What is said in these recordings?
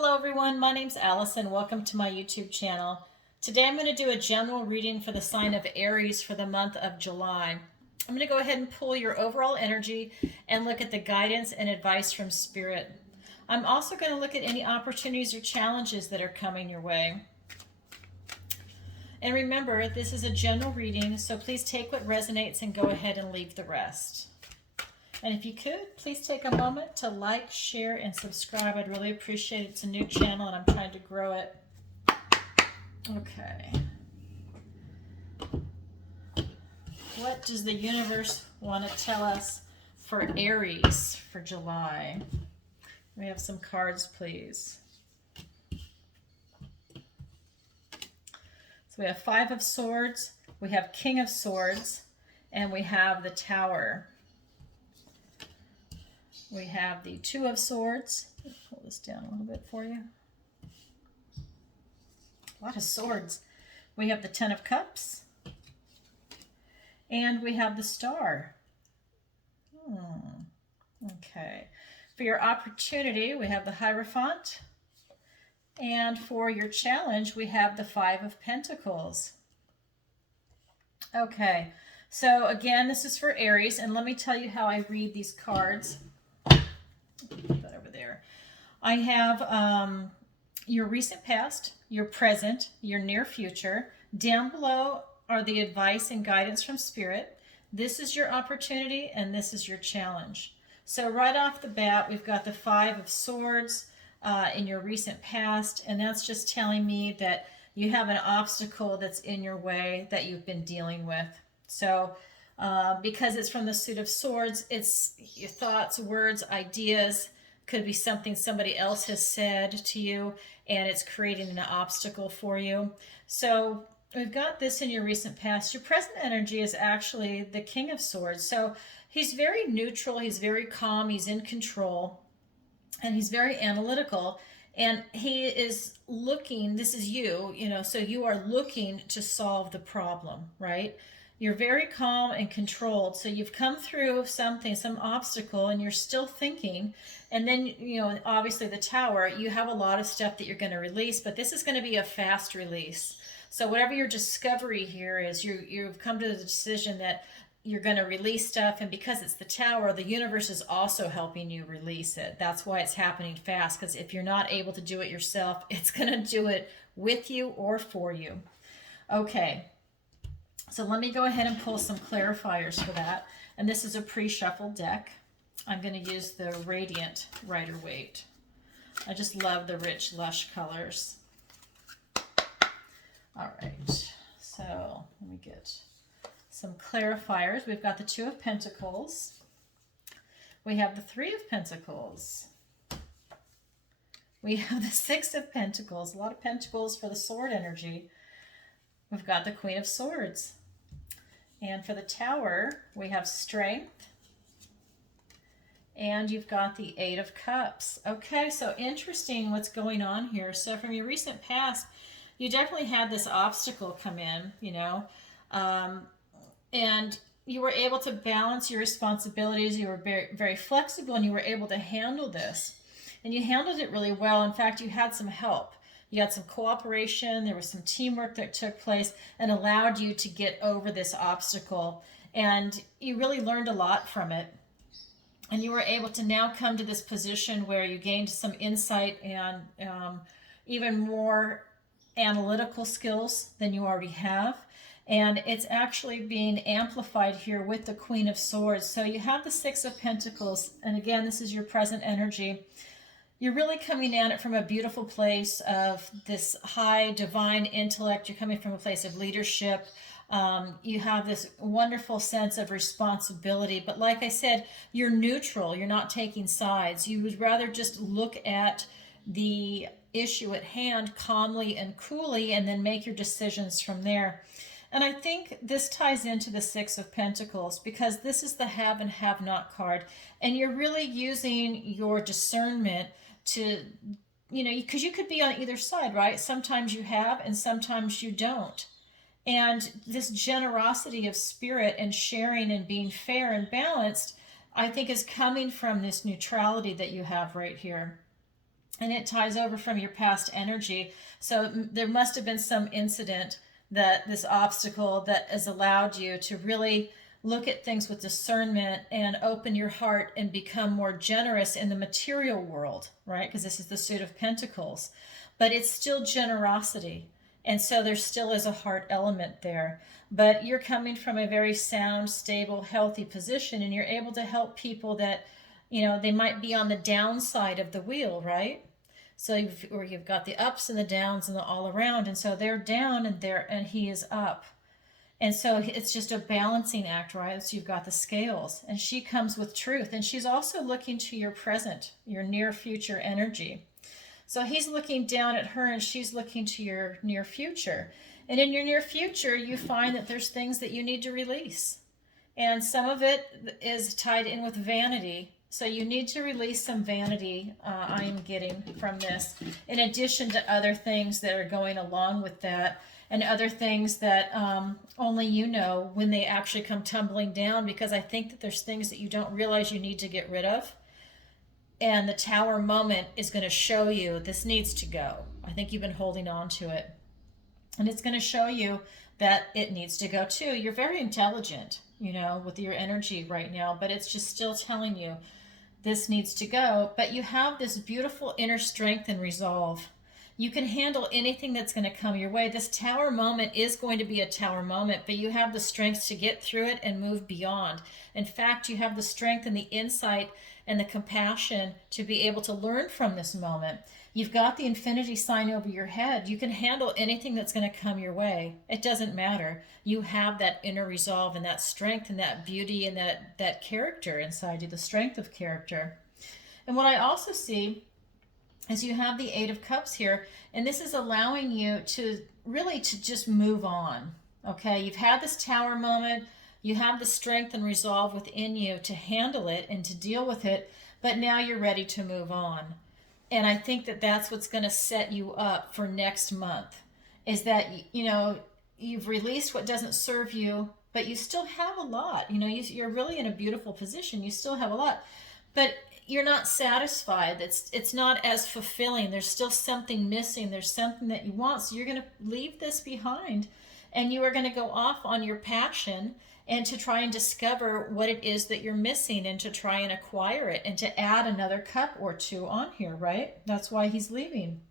Hello everyone, my name's Allison. Welcome to my YouTube channel. Today I'm going to do a general reading for the sign of Aries for the month of July. I'm going to go ahead and pull your overall energy and look at the guidance and advice from Spirit. I'm also going to look at any opportunities or challenges that are coming your way. And remember, this is a general reading, so please take what resonates and go ahead and leave the rest. And if you could, please take a moment to like, share, and subscribe. I'd really appreciate it. It's a new channel and I'm trying to grow it. Okay. What does the universe want to tell us for Aries for July? We have some cards, please. So we have Five of Swords, we have King of Swords, and we have the Tower. We have the Two of Swords. Let me pull this down a little bit for you. A lot of swords. We have the Ten of Cups. And we have the Star. Okay. For your opportunity, we have the Hierophant. And for your challenge, we have the Five of Pentacles. Okay. So again, this is for Aries. And let me tell you how I read these cards. Put that over there. I have your recent past, your present, your near future. Down below are the advice and guidance from Spirit. This is your opportunity and this is your challenge. So right off the bat, we've got the Five of Swords in your recent past, and that's just telling me that you have an obstacle that's in your way that you've been dealing with. So because it's from the Suit of Swords, it's your thoughts, words, ideas. Could be something somebody else has said to you, and it's creating an obstacle for you. So we've got this in your recent past. Your present energy is actually the King of Swords. So he's very neutral, he's very calm, he's in control, and he's very analytical. And he is looking, this is you, so you are looking to solve the problem, right? You're very calm and controlled. So you've come through something, some obstacle, and you're still thinking. And then, obviously the Tower, you have a lot of stuff that you're going to release, but this is going to be a fast release. So whatever your discovery here is, you've come to the decision that you're going to release stuff. And because it's the Tower, the universe is also helping you release it. That's why it's happening fast, because if you're not able to do it yourself, it's going to do it with you or for you. Okay. So let me go ahead and pull some clarifiers for that. And this is a pre-shuffled deck. I'm going to use the Radiant Rider-Waite. I just love the rich, lush colors. All right, so let me get some clarifiers. We've got the Two of Pentacles. We have the Three of Pentacles. We have the Six of Pentacles. A lot of pentacles for the sword energy. We've got the Queen of Swords. And for the Tower, we have Strength. And you've got the Eight of Cups. Okay, so interesting what's going on here. So from your recent past, you definitely had this obstacle come in, and you were able to balance your responsibilities. You were very, very flexible, and you were able to handle this. And you handled it really well. In fact, you had some help. You had some cooperation, there was some teamwork that took place and allowed you to get over this obstacle. And you really learned a lot from it. And you were able to now come to this position where you gained some insight and even more analytical skills than you already have. And it's actually being amplified here with the Queen of Swords. So you have the Six of Pentacles. And again, this is your present energy. You're really coming at it from a beautiful place of this high divine intellect. You're coming from a place of leadership. You have this wonderful sense of responsibility. But like I said, you're neutral. You're not taking sides. You would rather just look at the issue at hand calmly and coolly and then make your decisions from there. And I think this ties into the Six of Pentacles, because this is the have and have not card. And you're really using your discernment to, because you could be on either side, right? Sometimes you have and sometimes you don't. And this generosity of spirit and sharing and being fair and balanced, I think, is coming from this neutrality that you have right here. and it ties over from your past energy. So there must have been some incident, that this obstacle that has allowed you to really look at things with discernment and open your heart and become more generous in the material world, right? Because this is the Suit of Pentacles, but it's still generosity. And so there still is a heart element there. But you're coming from a very sound, stable, healthy position, and you're able to help people that, they might be on the downside of the wheel, right? So you've got the ups and the downs and the all around, and so they're down and he is up. And so it's just a balancing act, right? So you've got the scales, and she comes with truth, and she's also looking to your present, your near future energy. So he's looking down at her, and she's looking to your near future. And in your near future, you find that there's things that you need to release. And some of it is tied in with vanity. So you need to release some vanity, I'm getting from this, in addition to other things that are going along with that, and other things that only you know when they actually come tumbling down, because I think that there's things that you don't realize you need to get rid of. And the Tower moment is going to show you this needs to go. I think you've been holding on to it. And it's going to show you that it needs to go too. You're very intelligent, with your energy right now, but it's just still telling you this needs to go. But you have this beautiful inner strength and resolve. You can handle anything that's going to come your way. This Tower moment is going to be a Tower moment, but you have the strength to get through it and move beyond. In fact, you have the strength and the insight and the compassion to be able to learn from this moment. You've got the infinity sign over your head. You can handle anything that's going to come your way. It doesn't matter. You have that inner resolve and that strength and that beauty and that character inside you, the strength of character. And what I also see is you have the Eight of Cups here, and this is allowing you to really to just move on. Okay, you've had this Tower moment. You have the strength and resolve within you to handle it and to deal with it, but now you're ready to move on. And I think that that's what's going to set you up for next month, is that, you've released what doesn't serve you, but you still have a lot. You're really in a beautiful position. You still have a lot, but you're not satisfied. It's not as fulfilling. There's still something missing. There's something that you want. So you're going to leave this behind, and you are going to go off on your passion and to try and discover what it is that you're missing, and to try and acquire it, and to add another cup or two on here, right? That's why he's leaving.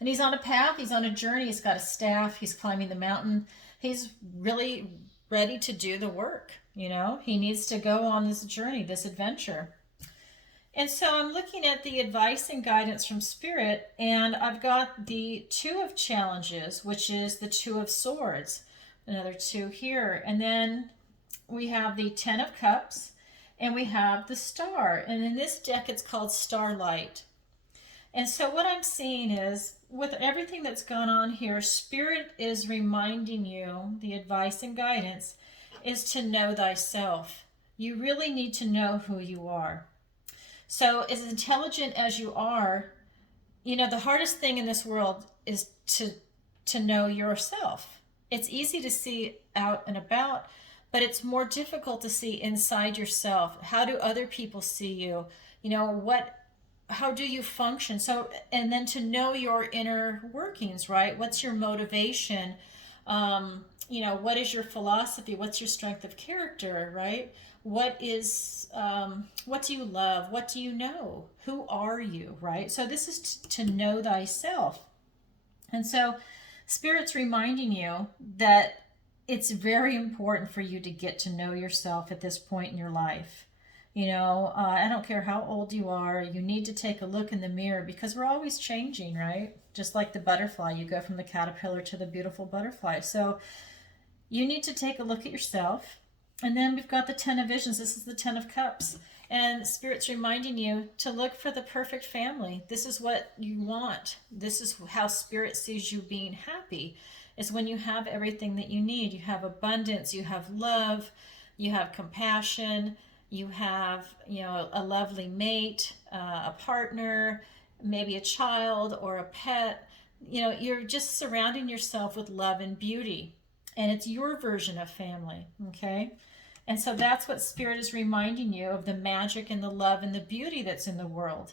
And he's on a path, he's on a journey, he's got a staff, he's climbing the mountain. He's really ready to do the work, He needs to go on this journey, this adventure. And so I'm looking at the advice and guidance from Spirit, and I've got the Two of Challenges, which is the Two of Swords. Another two here. And then we have the Ten of Cups, and we have the Star. And in this deck, it's called Starlight. And so what I'm seeing is, with everything that's gone on here, Spirit is reminding you, the advice and guidance, is to know thyself. You really need to know who you are. So as intelligent as you are, the hardest thing in this world is to know yourself. It's easy to see out and about, but it's more difficult to see inside yourself. How do other people see you? How do you function? So, and then to know your inner workings, right? What's your motivation? What is your philosophy? What's your strength of character, right? What do you love? What do you know? Who are you, right? So this is to know thyself. And so Spirit's reminding you that it's very important for you to get to know yourself at this point in your life. I don't care how old you are, you need to take a look in the mirror, because we're always changing, right? Just like the butterfly, you go from the caterpillar to the beautiful butterfly. So you need to take a look at yourself. And then we've got the Ten of Visions. This is the Ten of Cups. And Spirit's reminding you to look for the perfect family. This is what you want. This is how Spirit sees you being happy, is when you have everything that you need. You have abundance, you have love, you have compassion, you have, a lovely mate, a partner, maybe a child or a pet. You're just surrounding yourself with love and beauty. And it's your version of family, okay? And so that's what Spirit is reminding you of, the magic and the love and the beauty that's in the world.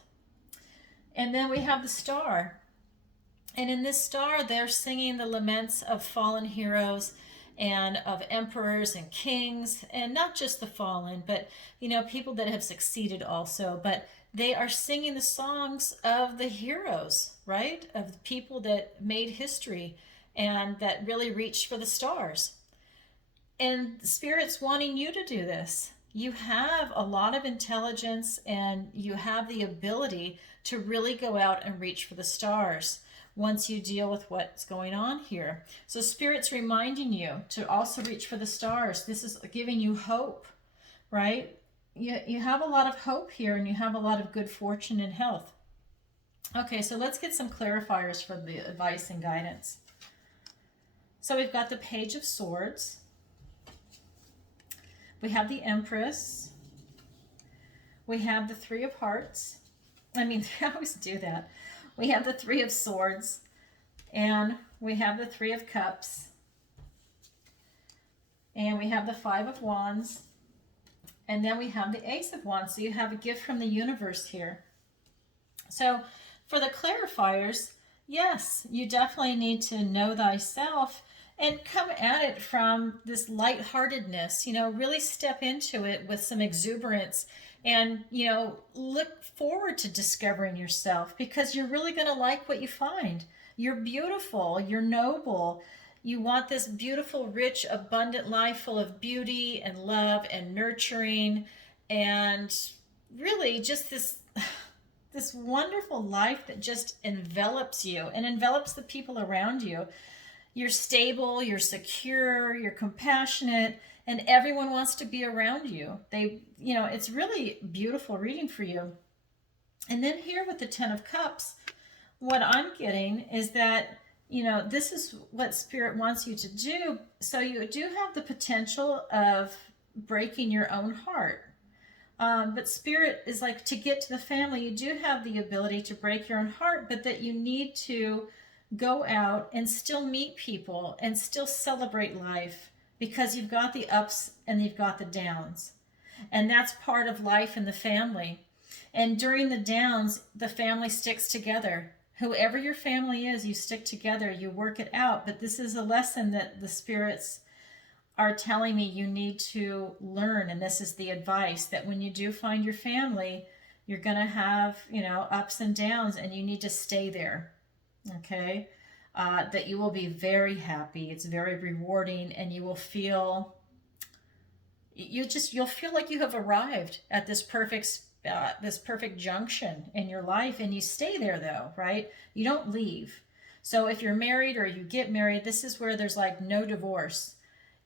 And then we have the star. And in this star, they're singing the laments of fallen heroes and of emperors and kings, and not just the fallen, but people that have succeeded also. But they are singing the songs of the heroes, right? Of the people that made history and that really reached for the stars. And Spirit's wanting you to do this. You have a lot of intelligence and you have the ability to really go out and reach for the stars once you deal with what's going on here. So Spirit's reminding you to also reach for the stars. This is giving you hope, right? You have a lot of hope here, and you have a lot of good fortune and health. Okay, so let's get some clarifiers for the advice and guidance. So we've got the Page of Swords. We have the Empress. We have the Three of Hearts. I always do that. We have the Three of Swords, and we have the Three of Cups, and we have the Five of Wands, and then we have the Ace of Wands. So you have a gift from the universe here. So for the clarifiers, yes, you definitely need to know thyself and come at it from this lightheartedness, really step into it with some exuberance and, look forward to discovering yourself, because you're really going to like what you find. You're beautiful, you're noble. You want this beautiful, rich, abundant life full of beauty and love and nurturing, and really just this wonderful life that just envelops you and envelops the people around you. You're stable, you're secure, you're compassionate, and everyone wants to be around you. It's really beautiful reading for you. And then here with the Ten of Cups, what I'm getting is that, this is what Spirit wants you to do. So you do have the potential of breaking your own heart. But Spirit is like, to get to the family, you do have the ability to break your own heart, but that you need to go out and still meet people and still celebrate life, because you've got the ups and you've got the downs. And that's part of life in the family. And during the downs, the family sticks together. Whoever your family is, you stick together, you work it out. But this is a lesson that the spirits are telling me you need to learn. And this is the advice, that when you do find your family, you're going to have, ups and downs, and you need to stay there. Okay? That you will be very happy. It's very rewarding, and you will feel, you'll feel like you have arrived at this perfect junction in your life, and you stay there though, right? You don't leave. So if you're married or you get married, this is where there's like no divorce.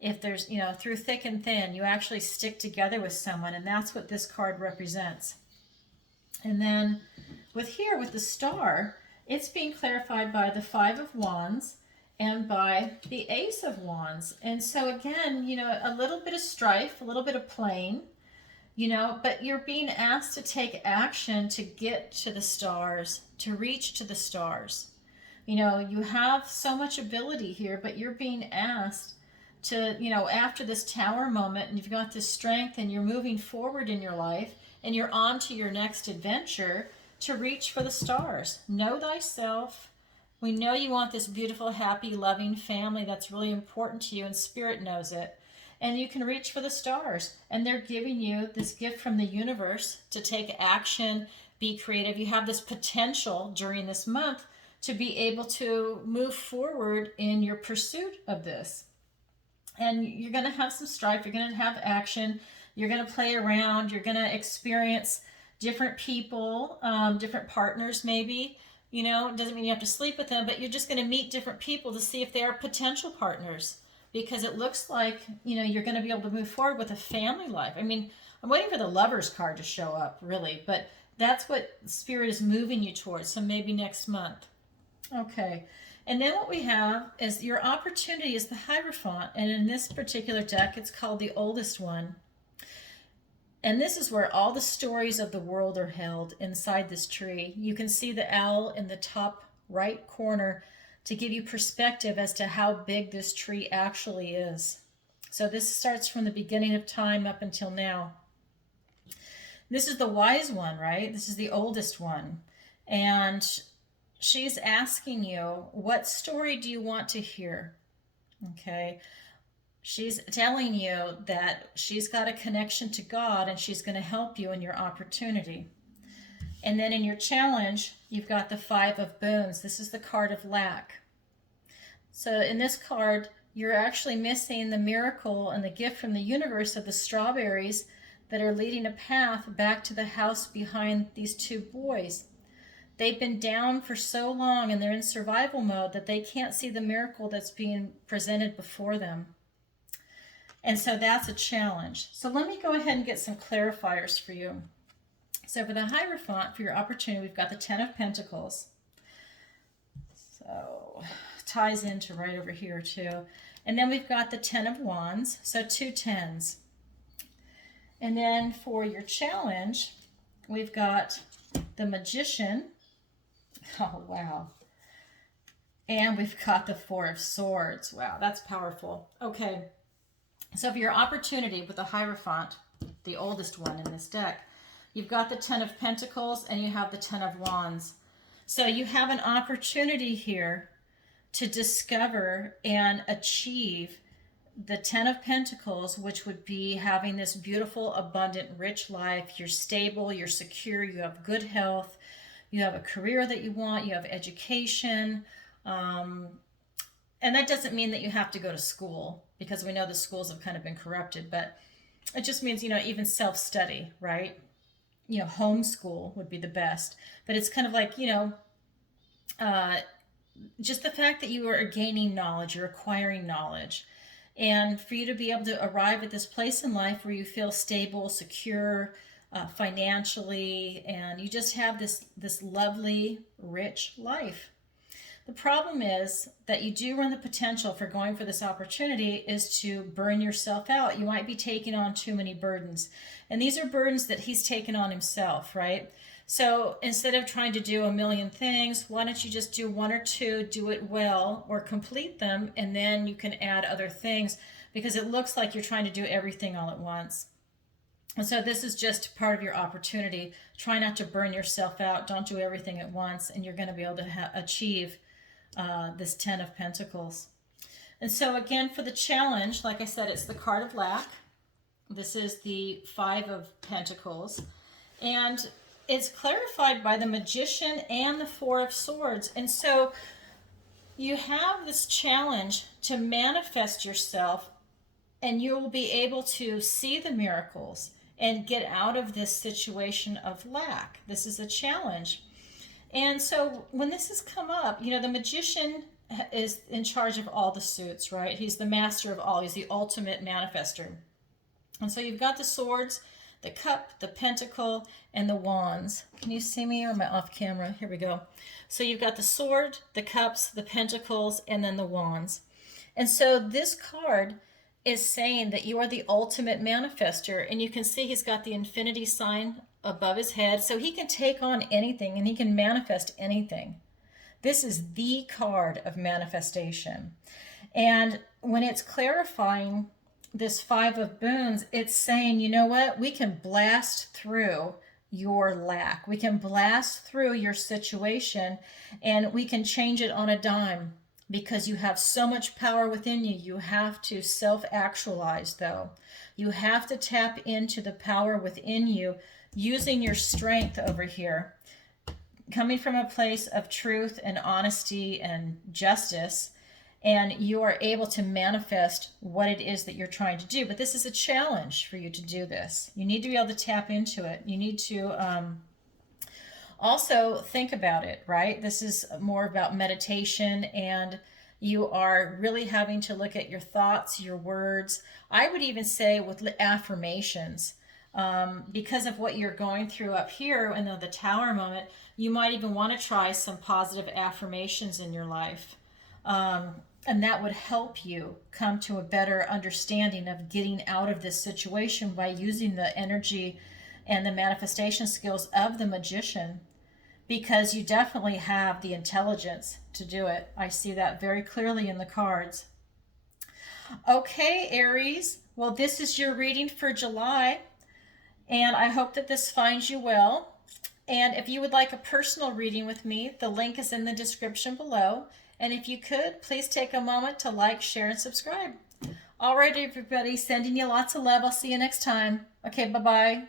If there's, through thick and thin, you actually stick together with someone, and that's what this card represents. And then with the star, it's being clarified by the Five of Wands and by the Ace of Wands. And so again, a little bit of strife, a little bit of playing, but you're being asked to take action to get to the stars, to reach to the stars. You have so much ability here, but you're being asked to, after this tower moment, and you've got this strength and you're moving forward in your life and you're on to your next adventure, to reach for the stars. Know thyself. We know you want this beautiful, happy, loving family that's really important to you, and Spirit knows it. And you can reach for the stars. And they're giving you this gift from the universe to take action, be creative. You have this potential during this month to be able to move forward in your pursuit of this. And you're going to have some strife. You're going to have action. You're going to play around. You're going to experience different people, different partners maybe. It doesn't mean you have to sleep with them, but you're just going to meet different people to see if they are potential partners, because it looks like, you're going to be able to move forward with a family life. I'm waiting for the Lovers card to show up, really, but that's what Spirit is moving you towards, so maybe next month. Okay, and then what we have is your opportunity is the Hierophant, and in this particular deck, it's called the Oldest One. And this is where all the stories of the world are held inside this tree. You can see the owl in the top right corner to give you perspective as to how big this tree actually is. So this starts from the beginning of time up until now. This is the Wise One, right? This is the oldest one. And she's asking you, what story do you want to hear? Okay. She's telling you that she's got a connection to God and she's going to help you in your opportunity. And then in your challenge, you've got the Five of Boons. This is the card of lack. So in this card, you're actually missing the miracle and the gift from the universe of the strawberries that are leading a path back to the house behind these two boys. They've been down for so long and they're in survival mode that they can't see the miracle that's being presented before them. And so that's a challenge. So let me go ahead and get some clarifiers for you. So for the Hierophant, for your opportunity, we've got the Ten of Pentacles. So ties into right over here too. And then we've got the Ten of Wands, so 2 tens. And then for your challenge, we've got the Magician. Oh, wow. And we've got the Four of Swords. Wow, that's powerful. Okay, so for your opportunity with the Hierophant, the oldest one in this deck, you've got the Ten of Pentacles and you have the Ten of Wands. So you have an opportunity here to discover and achieve the Ten of Pentacles, which would be having this beautiful, abundant, rich life. You're stable, you're secure, you have good health, you have a career that you want, you have education. And that doesn't mean that you have to go to school, because we know the schools have kind of been corrupted, but it just means, even self-study, right? Homeschool would be the best, but it's kind of like, just the fact that you are gaining knowledge, you're acquiring knowledge. And for you to be able to arrive at this place in life where you feel stable, secure, financially, and you just have this lovely, rich life. The problem is that you do run the potential for going for this opportunity is to burn yourself out. You might be taking on too many burdens. And these are burdens that he's taken on himself, right? So instead of trying to do a million things, why don't you just do one or two, do it well, or complete them, and then you can add other things, because it looks like you're trying to do everything all at once. And so this is just part of your opportunity. Try not to burn yourself out. Don't do everything at once, and you're going to be able to achieve this Ten of Pentacles. And so again, for the challenge, like I said, it's the card of lack. This is the Five of Pentacles. And it's clarified by the Magician and the Four of Swords. And so you have this challenge to manifest yourself, and you will be able to see the miracles and get out of this situation of lack. This is a challenge. And so when this has come up, the Magician is in charge of all the suits, right? He's the master of all. He's the ultimate manifester. And so you've got the swords, the cup, the pentacle, and the wands. Can you see me, or am I off camera? Here we go. So you've got the sword, the cups, the pentacles, and then the wands. And so this card is saying that you are the ultimate manifester. And you can see he's got the infinity sign above his head. So he can take on anything and he can manifest anything. This is the card of manifestation. And when it's clarifying this Five of Boons, it's saying, you know what? We can blast through your lack. We can blast through your situation, and we can change it on a dime, because you have so much power within you. You have to self-actualize, though. You have to tap into the power within you, using your strength over here, coming from a place of truth and honesty and justice, and you are able to manifest what it is that you're trying to do. But this is a challenge for you to do this. You need to be able to tap into it. You need to also think about it, right? This is more about meditation, and you are really having to look at your thoughts, your words. I would even say with affirmations, because of what you're going through up here in the Tower moment, you might even want to try some positive affirmations in your life. And that would help you come to a better understanding of getting out of this situation by using the energy and the manifestation skills of the Magician, because you definitely have the intelligence to do it. I see that very clearly in the cards. Okay, Aries. Well, this is your reading for July, and I hope that this finds you well. And if you would like a personal reading with me, the link is in the description below. And if you could, please take a moment to like, share, and subscribe. All right, everybody, sending you lots of love. I'll see you next time. Okay, bye-bye.